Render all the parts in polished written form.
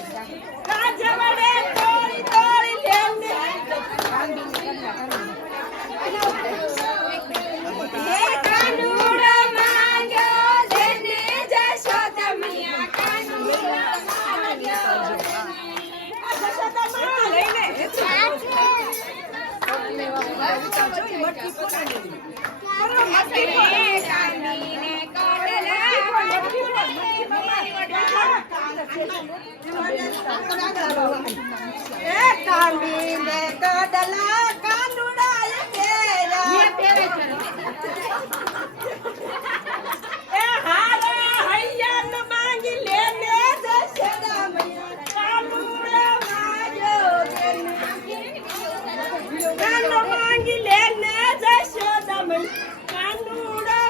કાજવડે તોડી તોડી લેને હે કાનુડો માંગ્યો લેને જશોદા મૈયા કાનુડો માંગ્યો જશોદા મૈયા લઈને કાનીને કડલા કાનુડા એ હારે હૈયા ન માંગી લેને જશોદા મૈયા કાનુડા માંગ્યો કાનો માંગી લેને જશોદા મૈયા કાનુડા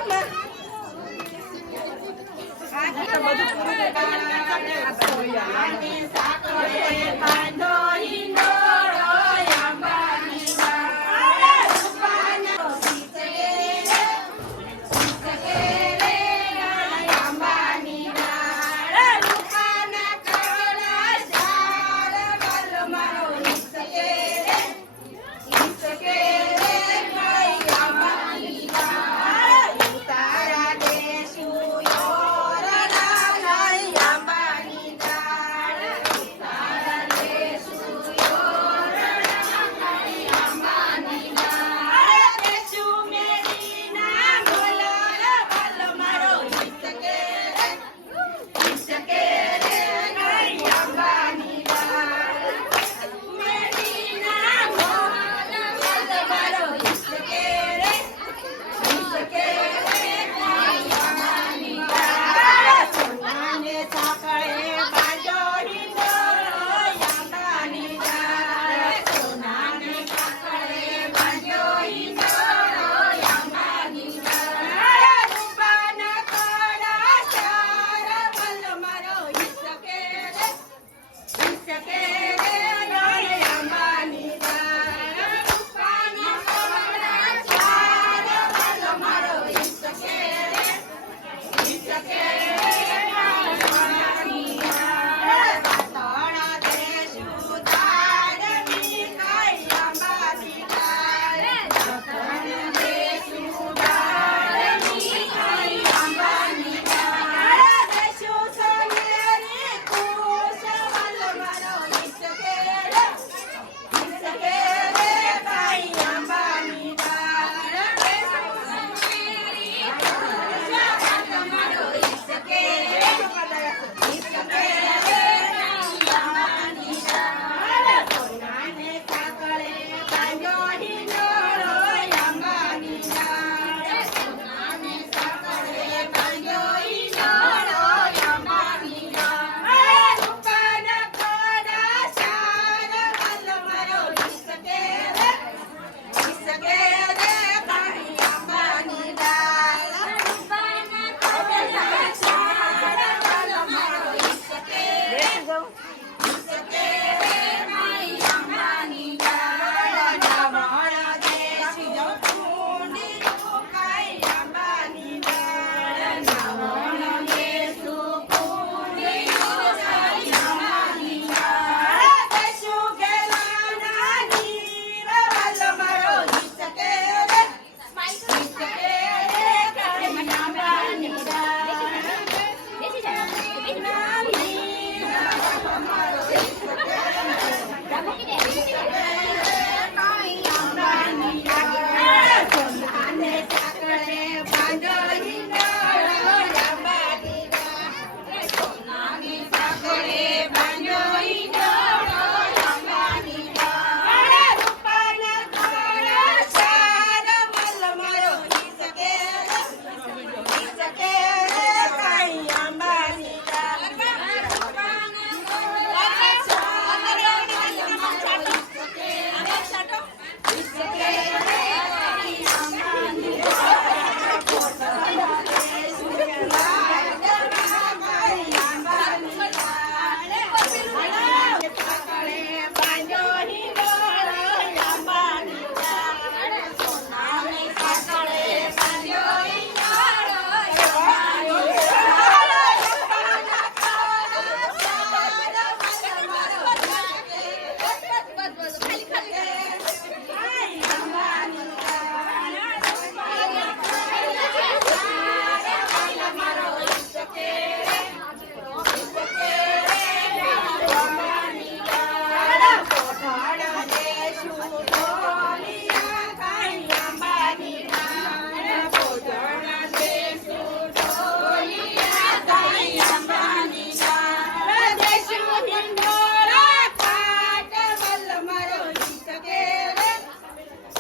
હિંડોળા ખાટ વલ મારો ઈસકે રે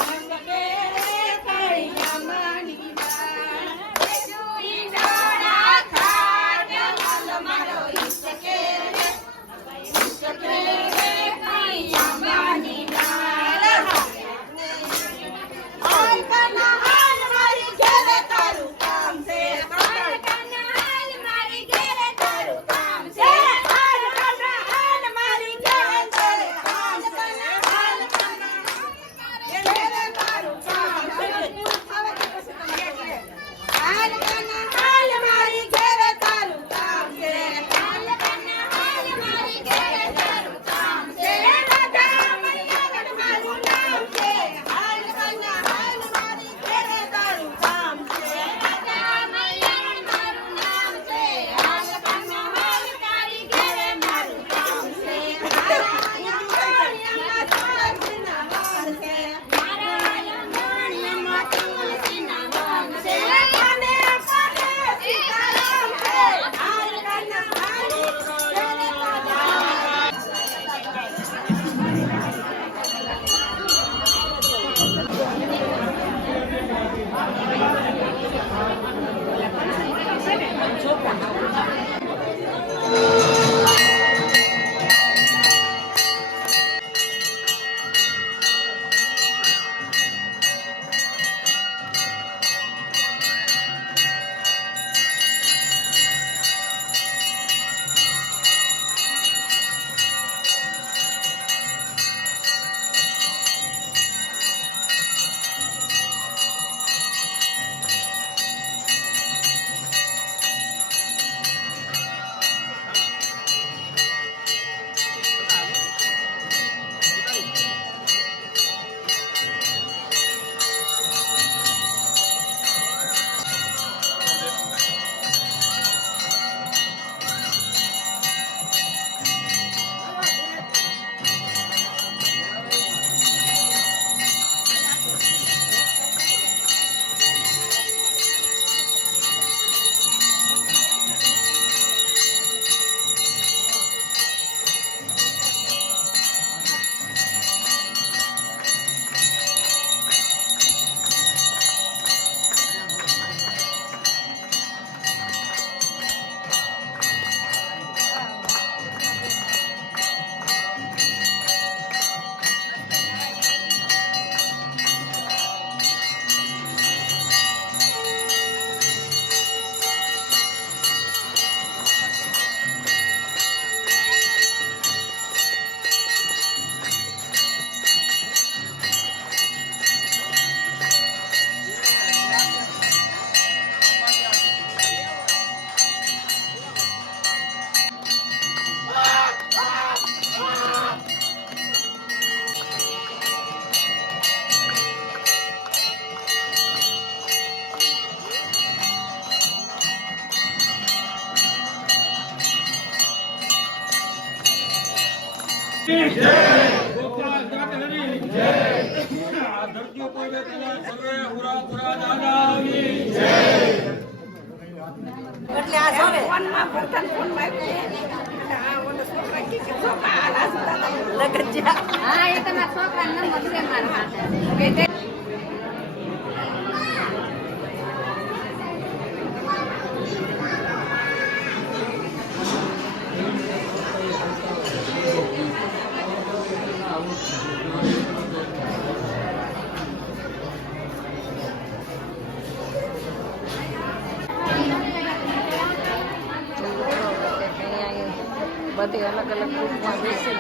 ઈસકે રે કાળિયા માની હિંડોળા ખાટ વલ મારો ઈસકે રે ઈસકે રે કાળિયા માની હાલ કના હાલ મારી ઘેરે તારું કામ છે હાલ કના હાલ મારી ઘેરે તારું કામ છે હાલ કના હાલ મારી ઘેરે તારું કામ છે હાલ કના ઘેરે તારું કામ છે હાલ કના હાલ મારી ઘેરે તારું કામ છે હાલ કના હાલ મારી ઘેરે તારું કામ છે રાધા મૈયા મારું નામ છે હાલ કના હાલ મારી ઘેરે તારું કામ છે રાધા મૈયા મારું નામ છે હાલ કના હાલ તારી ઘેરે મારું કામ છે મારા યંગણિયામાં તુલસીના વાલ છે મારા યંગણિયામાં તુલસીના વાલ છે અને પાને સીતારામ છે હાલ કના હાલ ઘેરે તારું એટલે આ જોવે ફોનમાં પ્રથમ ફોનમાં આ ઓલો છોકરા કે છોકરા આ લગજા હા એ તમારા છોકરા નંબર છે મારા પાસે બધી અલગ અલગ ગ્રુપમાં બેસી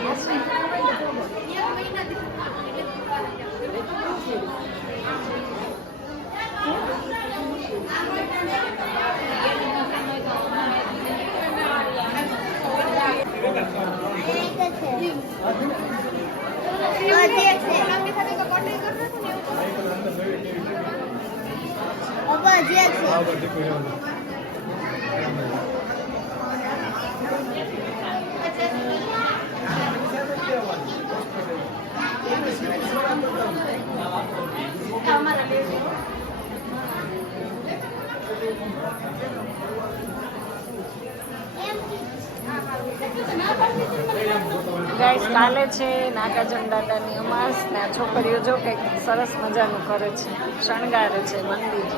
ગાઈસ કાલે છે નાગાર્જુન દાદાની અમાસ ને આ છોકરીઓ જો કંઈક સરસ મજાનું કરે છે, શણગારે છે મંદિર.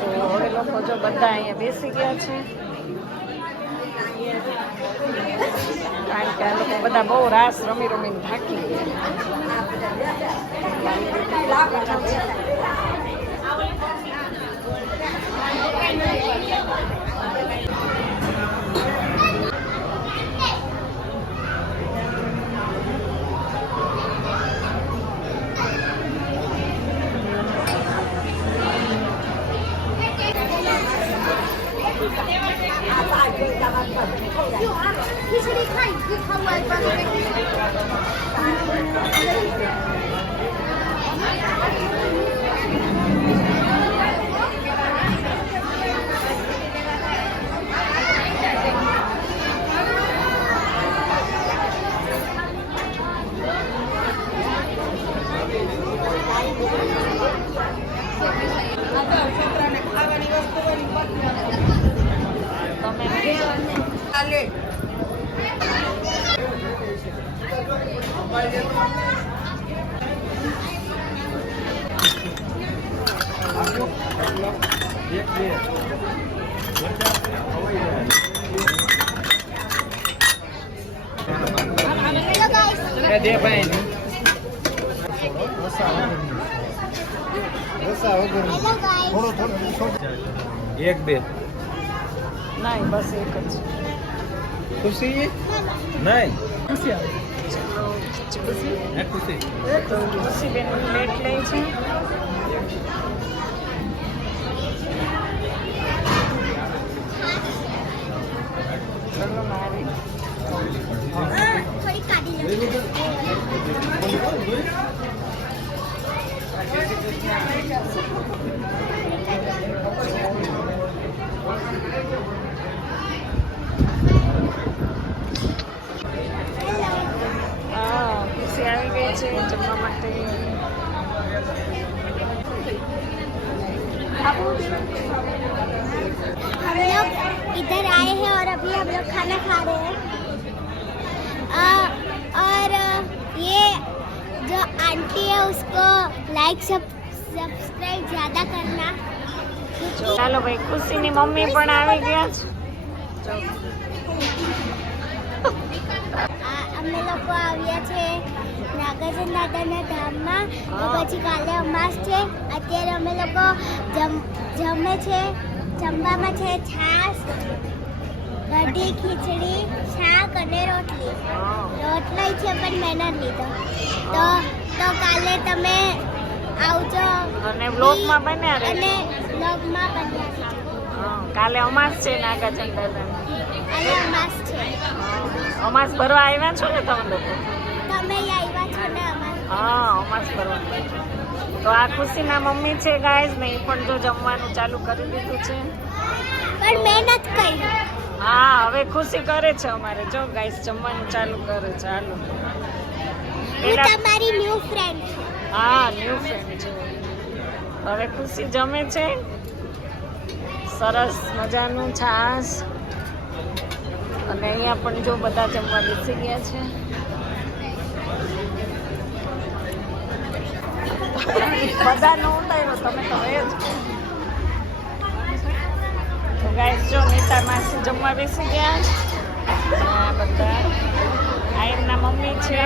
તો હવે લોકો જો બધા અહીંયા બેસી ગયા છે કારણ કે આ લોકો બધા બહુ રાસ રમી રમીને થાકી ગયા. खिचड़ी खाई हुआ दे भाई एक बे નહીં બસ એક જ. खुशी नहीं खुशी તો ખુશીબેન પ્લેટ લે છે. ચલો મારી थोड़ी काटी હા ખુશી આવી ગઈ છે જમવા માટે. हम लोग इधर आए हैं और अभी हम लोग खाना खा रहे हैं और ये जो आंटी है उसको लाइक सब्सक्राइब ज़्यादा करना क्योंकि ચાલો ભાઈ ખુશીની મમ્મી પણ આવી ગયા છે. અમે લોકો આવ્યા છે નાગાર્જુન દાદાના ધામમાં. તો પછી કાલે અમાસ છે. અત્યારે અમે લોકો જમે છે. જમવામાં છે છાશ, કઢી, ખીચડી, શાક અને રોટલી. રોટલી છે પણ મેં નથી લીધો. તો કાલે તમે આવજો અને વ્લોગમાં બન્યા રહે. અને વ્લોગમાં બન્યા કાલે અમાસ છે નાગાર્જુન દાદાની. અને અમાસ છે. અમાસ ભરવા આવ્યા છો ને તમે લોકો? તમે આવ્યા છો ને અમાસ? હા અમાસ ભરવા. તો આ ખુશીના મમ્મી છે ગાઈઝ ને એ પણ જો જમવાનું ચાલુ કરી દીધું છે. પણ મેં નથી કર્યું. હા હવે ખુશી કરે છે અમારે જો ગાઈઝ જમવાનું ચાલુ કરે છે. હાલો હું તમારી ન્યૂ ફ્રેન્ડ છું. હા ન્યૂ ફ્રેન્ડ છે. હવે ખુશી જમે છે સરસ મજાનું છાશ અને અહીંયા પણ જો બધા જમવા બેસી ગયા છે. બધા નો ઉતાર્યો તમે તો એ જ. તો ગાઈસ જો નેતા માસી જમવા બેસી ગયા છે. આ બધા આ એમના મમ્મી છે.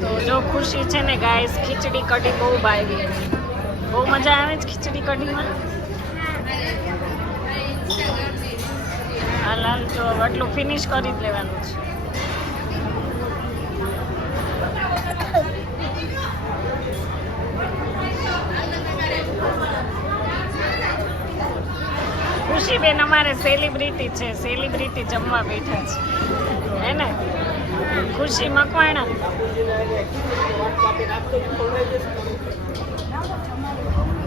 તો જો ખુશી છે ને ગાઈસ ખીચડી કઢી બહુ ભાવી. બહુ મજા આવે છે ખીચડી કઢીમાં. હાલ હાલ જો આટલું ફિનિશ કરી જ લેવાનું છે. ખુશીબેન અમારે સેલિબ્રિટી છે. સેલિબ્રિટી જમવા બેઠા છે હે ને ખુશી મકવાણા.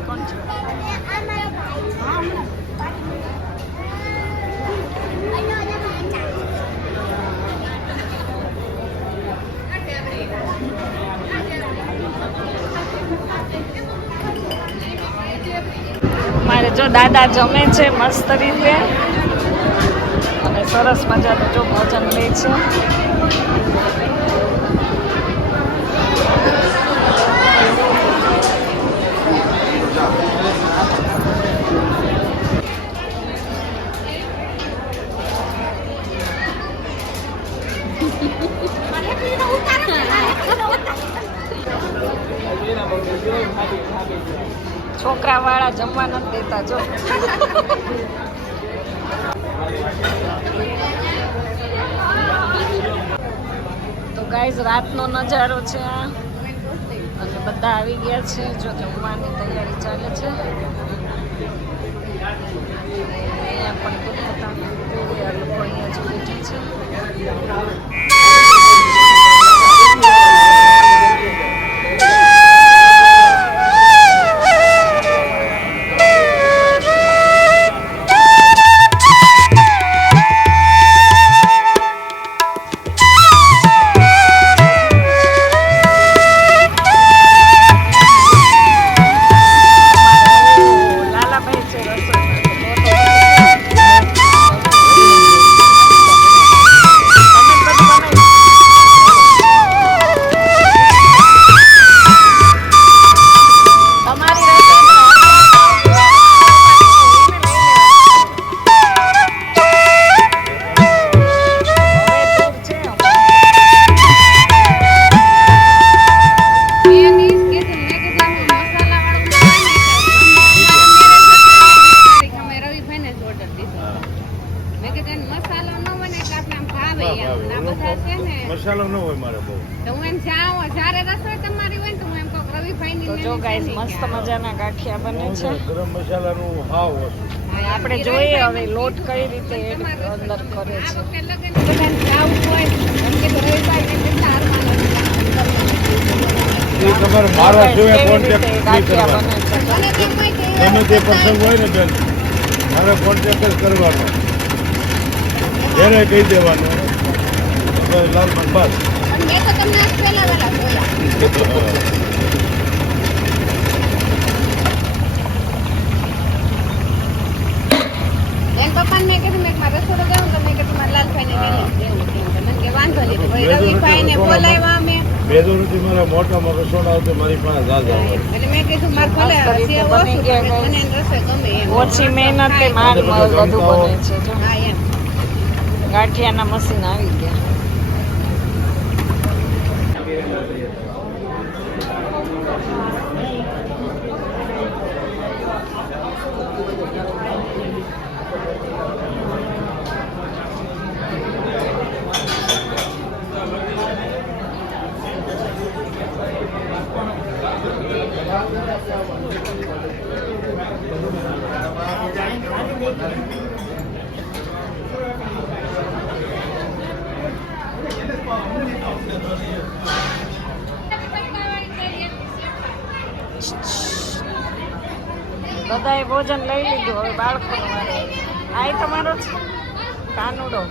કોણ છે? જો દાદા જમે છે મસ્ત રીતે અને સરસ મજાનું જો ભોજન લે છે. છોકરાવાળા જમવા નથી દેતા જો. તો ગાઈઝ રાતનો નજારો છે આ અને બધા આવી ગયા છે જો જમવાની તૈયારી ચાલે છે. અહીંયા પણ કેટલા લોકો અહીંયા જ બેઠી છે. મસાલો ન હોય મારે બહુ. તો જો ગાઈસ મસ્ત મજાના ગાંઠિયા બને છે. ગરમ મસાલાનું હાવ ઓછું. આપણે જોઈએ હવે લોટ કઈ રીતે અંદર કરે છે. એ ખબર મારા જોડે કોન્ટેક્ટ ગાંઠિયા બને છે. ગમે તે પ્રસંગ હોય ને બેન મારે કોન્ટેક્ટ જ કરવાનો. એને કહી દેવાનું લાલમન બસ. પપ્પાને મેં કીધું મેં મારે રસોડો જાઉં તો મેં કીધું મારા લાલભાઈને કે વાંધો નહીં રવિભાઈને બોલાવ્યા અમે. બેદોરથી મારા મોટામાં રસોડા આવતો મારી પાસે દાદા હોય. એટલે મેં કીધું મારે ભલે ઓછું મને રસોઈ ગમે એમ. ઓછી મહેનતે માલ બધું બને છે જો. હા એમ ગાંઠિયાના મશીન આવી ગયા. બધાએ ભોજન લઈ લીધું હવે બાળકો આ તમારો છે કાનુડો.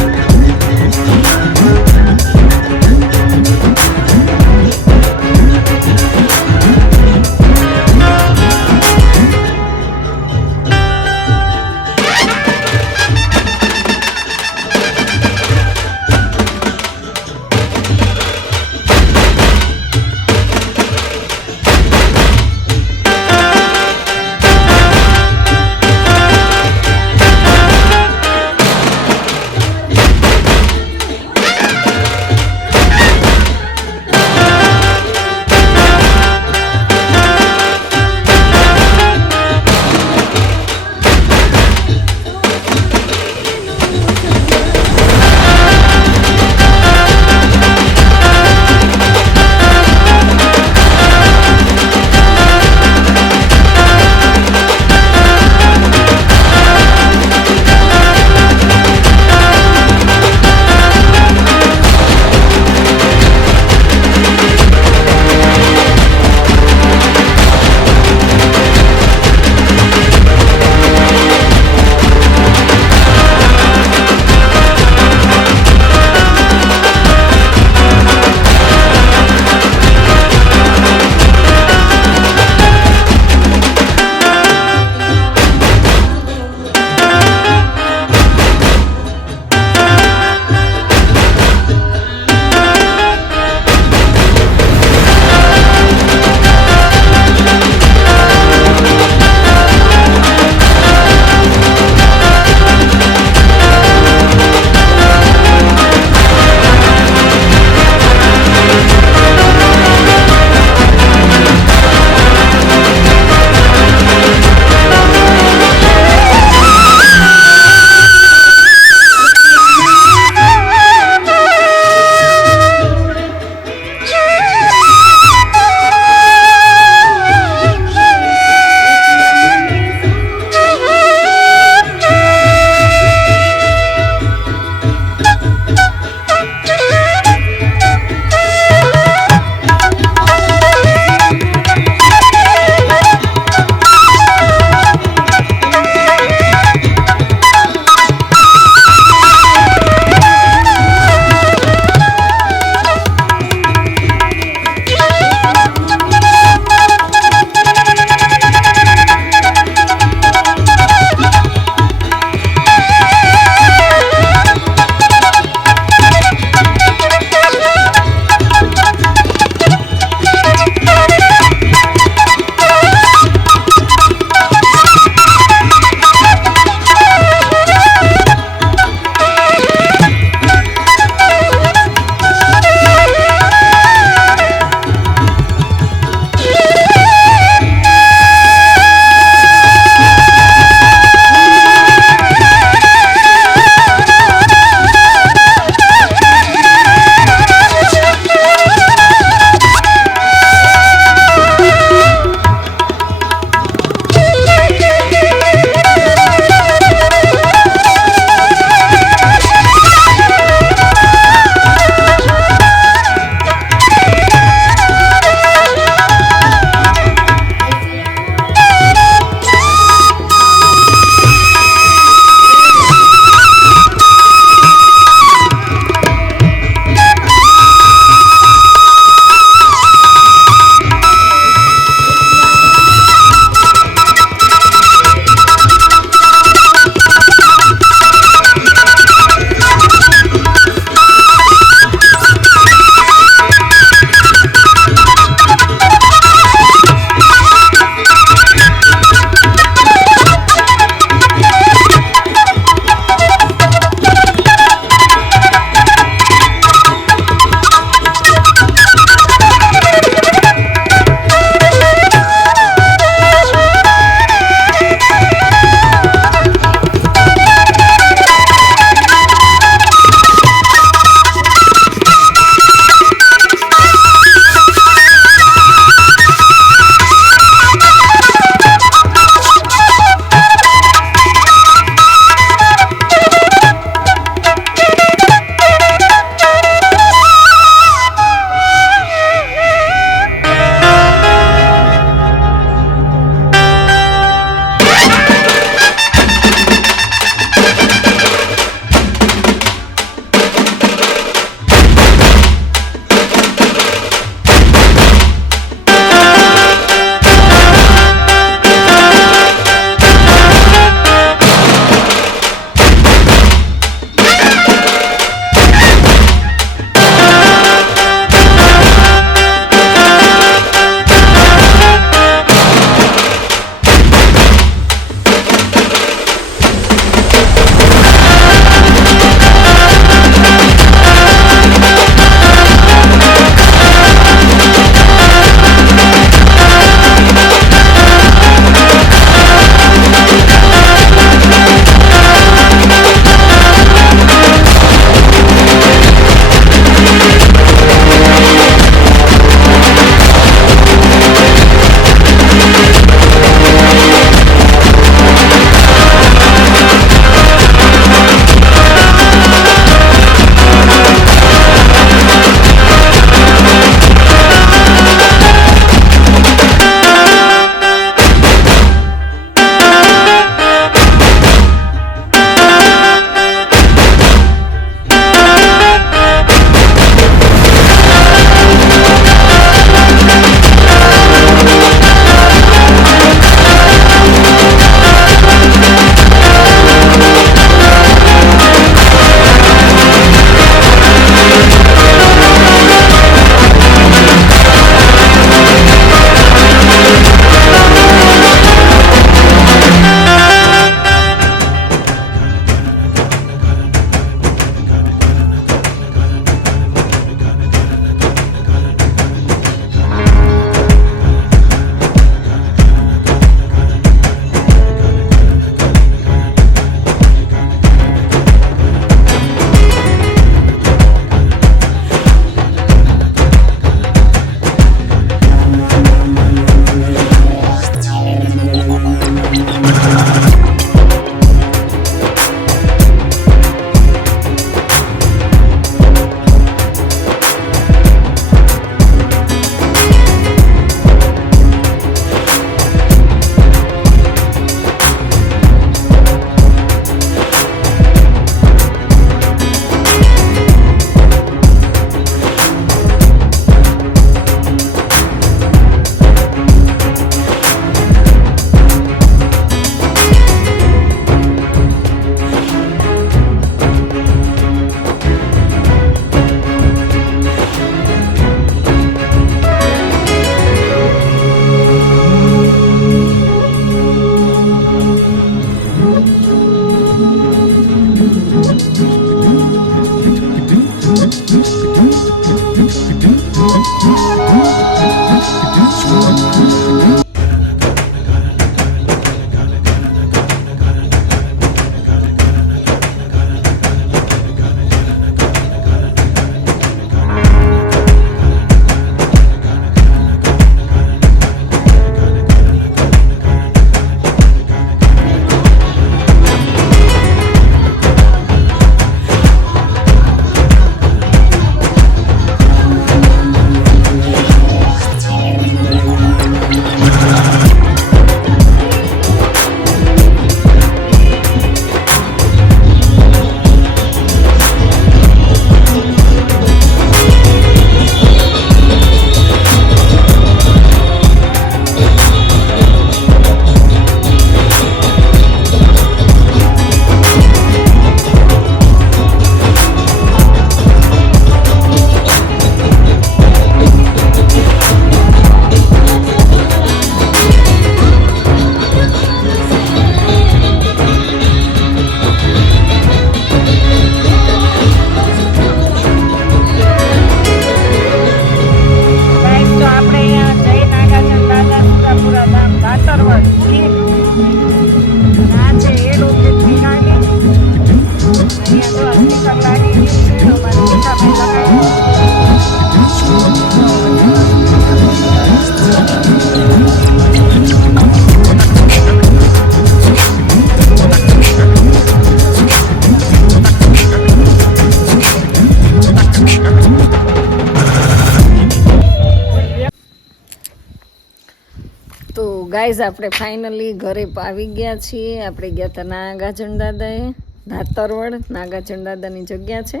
તો ગાઈઝ આપણે ફાઇનલી ઘરે આવી ગયા છીએ. આપણે ગયા હતા નાગાર્જુન દાદાએ, ધાતરવડ નાગાર્જુન દાદાની જગ્યા છે.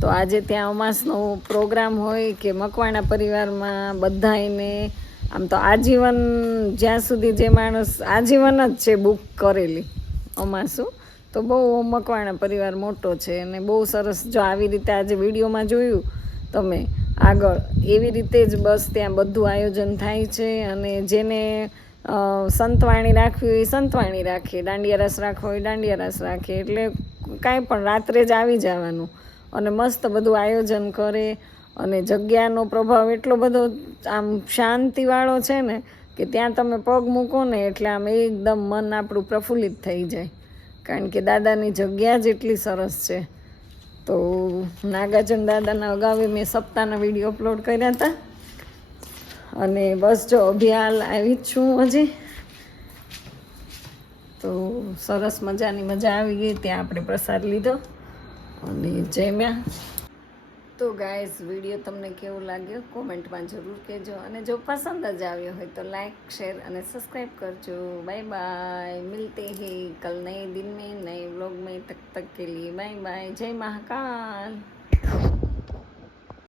તો આજે ત્યાં અમાસનો પ્રોગ્રામ હોય કે મકવાણા પરિવારમાં બધાને આમ તો આજીવન, જ્યાં સુધી જે માણસ આજીવન જ છે બુક કરેલી અમાસું, તો બહુ મકવાણા પરિવાર મોટો છે અને બહુ સરસ. જો આવી રીતે આજે વિડીયોમાં જોયું તમે આગળ, એવી રીતે જ બસ ત્યાં બધું આયોજન થાય છે. અને જેને સંતવાણી રાખવી હોય સંતવાણી રાખે, દાંડિયા રસ રાખવો હોય દાંડિયા રસ રાખે, એટલે કાંઈ પણ રાત્રે જ આવી જવાનું અને મસ્ત બધું આયોજન કરે. અને જગ્યાનો પ્રભાવ એટલો બધો આમ શાંતિવાળો છે ને કે ત્યાં તમે પગ મૂકો ને એટલે આમ એકદમ મન આપણું પ્રફુલ્લિત થઈ જાય, કારણ કે દાદાની જગ્યા જ એટલી સરસ છે. તો નાગાર્જુન દાદાના અગાઉ મેં સપ્તાહના વિડીયો અપલોડ કર્યા હતા. અને બસ જો અભિયાલ આવી જ છું હજી. તો સરસ મજાની મજા આવી ગઈ. ત્યાં આપણે પ્રસાદ લીધો અને જમ્યા. તો ગાઈઝ, વિડીયો તમને કેવો લાગ્યો કોમેન્ટમાં જરૂર કહેજો. અને જો પસંદ જ આવ્યો હોય તો લાઈક, શેર અને સબસ્ક્રાઈબ કરજો. Bye bye. મિલતે હૈ કલ નए दिन में नए व्लॉग में. तब तक के लिए बाय बाय. जय महाकाल.